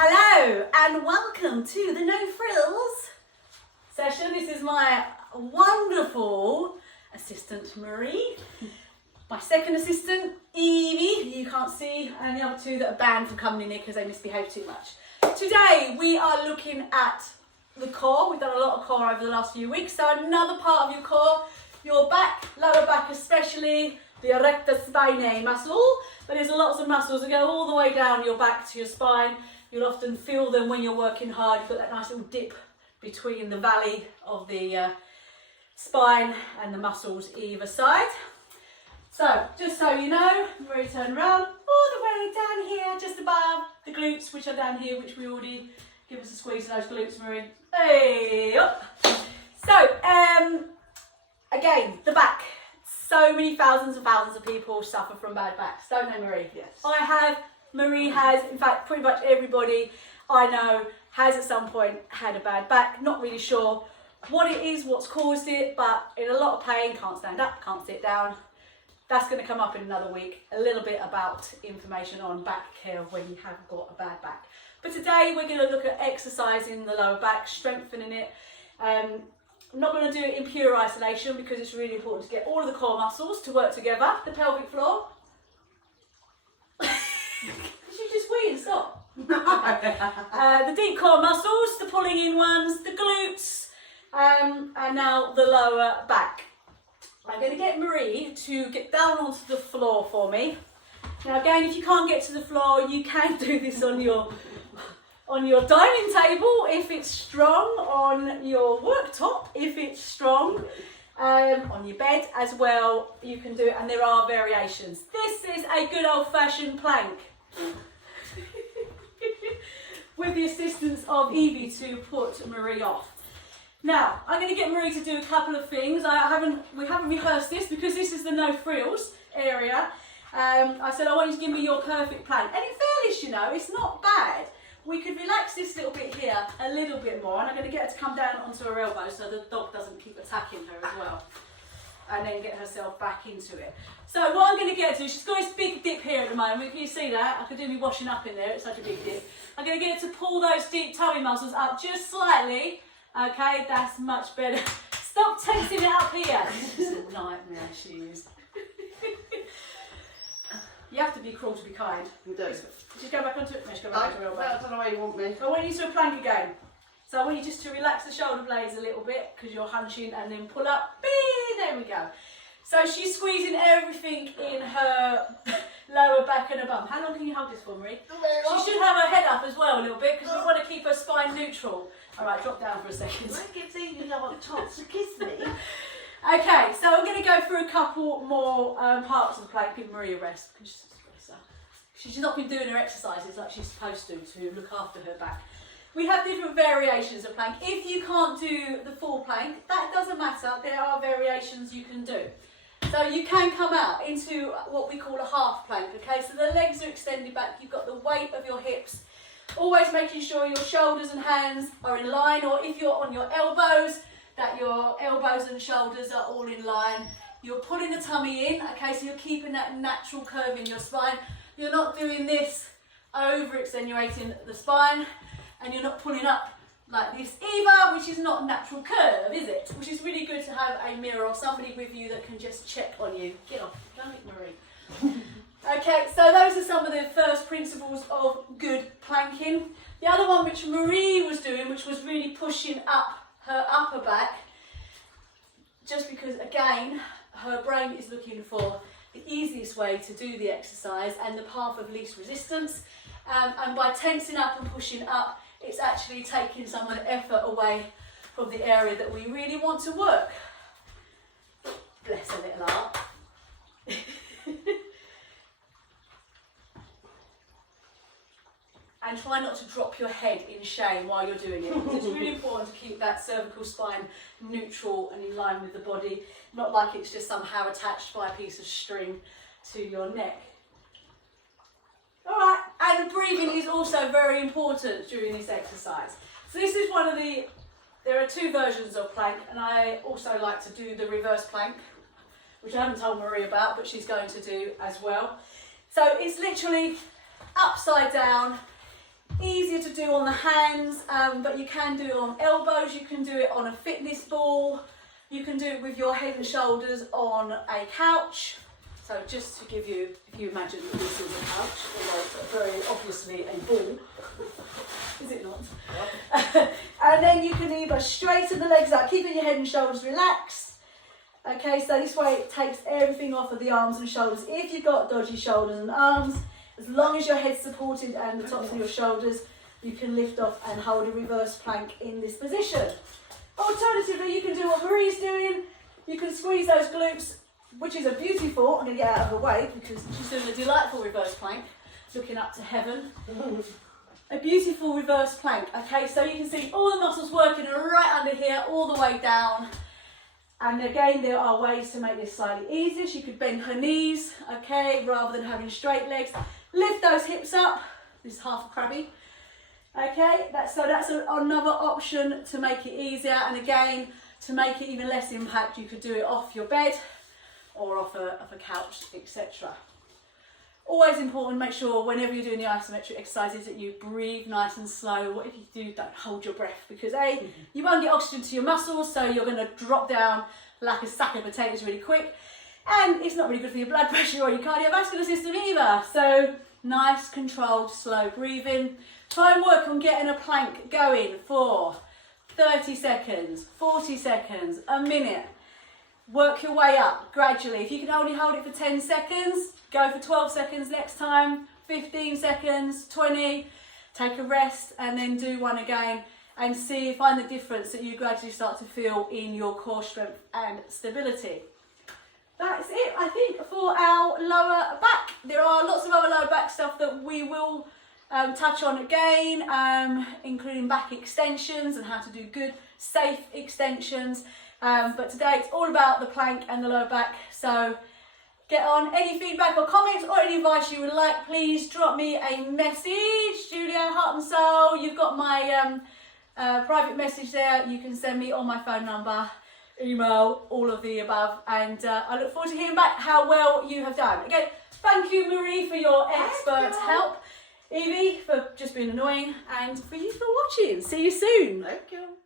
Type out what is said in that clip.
Hello and welcome to the No Frills session. This is my wonderful assistant Marie, my second assistant Evie, who you can't see, and the other two that are banned from coming in here because they misbehave too much. Today we are looking at the core. We've done a lot of core over the last few weeks, so another part of your core, your back, lower back especially, the erector spinae muscle, but there's lots of muscles that go all the way down your back to your spine. You'll often feel them when you're working hard. You've got that nice little dip between the valley of the spine and the muscles either side. So, just so you know, Marie turn around, all the way down here, just above the glutes, which are down here, which we already give us a squeeze of those glutes, Marie. Hey, up. So, again, the back. So many thousands and thousands of people suffer from bad backs, don't they, Marie? Yes. I have, Marie has, in fact, pretty much everybody I know has at some point had a bad back. Not really sure what it is, what's caused it, but in a lot of pain, can't stand up, can't sit down. That's going to come up in another week, a little bit about information on back care when you have got a bad back. But today we're going to look at exercising the lower back, strengthening it. I'm not going to do it in pure isolation because it's really important to get all of the core muscles to work together. The pelvic floor. Did you just wee and stop? The deep core muscles, the pulling in ones, the glutes, and now the lower back. I'm going to get Marie to get down onto the floor for me. Now again, if you can't get to the floor, you can do this on your dining table if it's strong, on your worktop if it's strong, on your bed as well, you can do it, and there are variations. This is a good old-fashioned plank with the assistance of Evie to put Marie off. Now, I'm going to get Marie to do a couple of things. We haven't rehearsed this because this is the no frills area. I said I want you to give me your perfect plank, and in fairness, you know, it's not bad. We could relax this little bit here a little bit more, and I'm going to get her to come down onto her elbow so the dog doesn't keep attacking her as well, and then get herself back into it. So what I'm going to get her to, she's got this big dip here at the moment. Can you see that? I could do me washing up in there, it's such a big dip. I'm going to get her to pull those deep tummy muscles up just slightly. Okay, that's much better. Stop tensing it up here. She's a nightmare, she is. You have to be cruel to be kind. You do. Just go back onto it. No, just go back onto your elbow. I don't know where you want me. I want you to a plank again. So I want you just to relax the shoulder blades a little bit because you're hunching, and then pull up. Bee, there we go. So she's squeezing everything in her lower back and her bum. How long can you hold this for, Marie? She should have her head up as well a little bit because we want to keep her spine neutral. All right, drop down for a second. When it gives Evie a chance to kiss me. Okay, so I'm going to go through a couple more parts of the plank. Give Marie a rest. She's not been doing her exercises like she's supposed to look after her back. We have different variations of plank. If you can't do the full plank, that doesn't matter. There are variations you can do. So you can come out into what we call a half plank, okay? So the legs are extended back. You've got the weight of your hips. Always making sure your shoulders and hands are in line, or if you're on your elbows, that your elbows and shoulders are all in line. You're pulling the tummy in, okay? So you're keeping that natural curve in your spine. You're not doing this over-extenuating the spine, and you're not pulling up like this either, which is not natural curve, is it? Which is really good to have a mirror or somebody with you that can just check on you. Get off, don't hit Marie. Okay, so those are some of the first principles of good planking. The other one which Marie was doing, which was really pushing up her upper back, just because, again, her brain is looking for the easiest way to do the exercise and the path of least resistance. And by tensing up and pushing up, it's actually taking some of the effort away from the area that we really want to work. Bless her little heart. And try not to drop your head in shame while you're doing it. It's really important to keep that cervical spine neutral and in line with the body, not like it's just somehow attached by a piece of string to your neck. All right, and breathing is also very important during this exercise. So this is one of there are two versions of plank, and I also like to do the reverse plank, which I haven't told Marie about, but she's going to do as well. So it's literally upside down, Easier to do on the hands, but you can do it on elbows, you can do it on a fitness ball, you can do it with your head and shoulders on a couch. So just to give you, if you imagine that this is a couch, although it's very obviously a ball, is it not? Yep. And then you can either straighten the legs out, keeping your head and shoulders relaxed. Okay, so this way it takes everything off of the arms and shoulders. If you've got dodgy shoulders and arms, as long as your head's supported and the tops of your shoulders, you can lift off and hold a reverse plank in this position. Alternatively, you can do what Marie's doing. You can squeeze those glutes, which is a beautiful, I'm going to get out of the way because she's doing a delightful reverse plank, looking up to heaven. A beautiful reverse plank, okay, so you can see all the muscles working right under here, all the way down. And again, there are ways to make this slightly easier. She could bend her knees, okay, rather than having straight legs. Lift those hips up. This is half a crabby. Okay, that's another option to make it easier. And again, to make it even less impact, you could do it off your bed or off a couch, etc. Always important, make sure whenever you're doing the isometric exercises that you breathe nice and slow. What if you do, don't hold your breath, because you won't get oxygen to your muscles, so you're going to drop down like a sack of potatoes really quick, and it's not really good for your blood pressure or your cardiovascular system either. So nice, controlled, slow breathing. Try and work on getting a plank going for 30 seconds, 40 seconds, a minute. Work your way up gradually. If you can only hold it for 10 seconds, go for 12 seconds next time, 15 seconds, 20, take a rest and then do one again and find the difference that you gradually start to feel in your core strength and stability. That's it, I think, for our lower back. There are lots of other lower back stuff that we will touch on again, including back extensions and how to do good, safe extensions. But today it's all about the plank and the lower back. So get on. Any feedback or comments or any advice you would like, please drop me a message. Julia, Heart and Soul, you've got my private message there. You can send me on my phone number, email, all of the above. And I look forward to hearing back how well you have done. Again, thank you, Marie, for your expert help. Evie, for just being annoying. And for you for watching. See you soon. Thank you.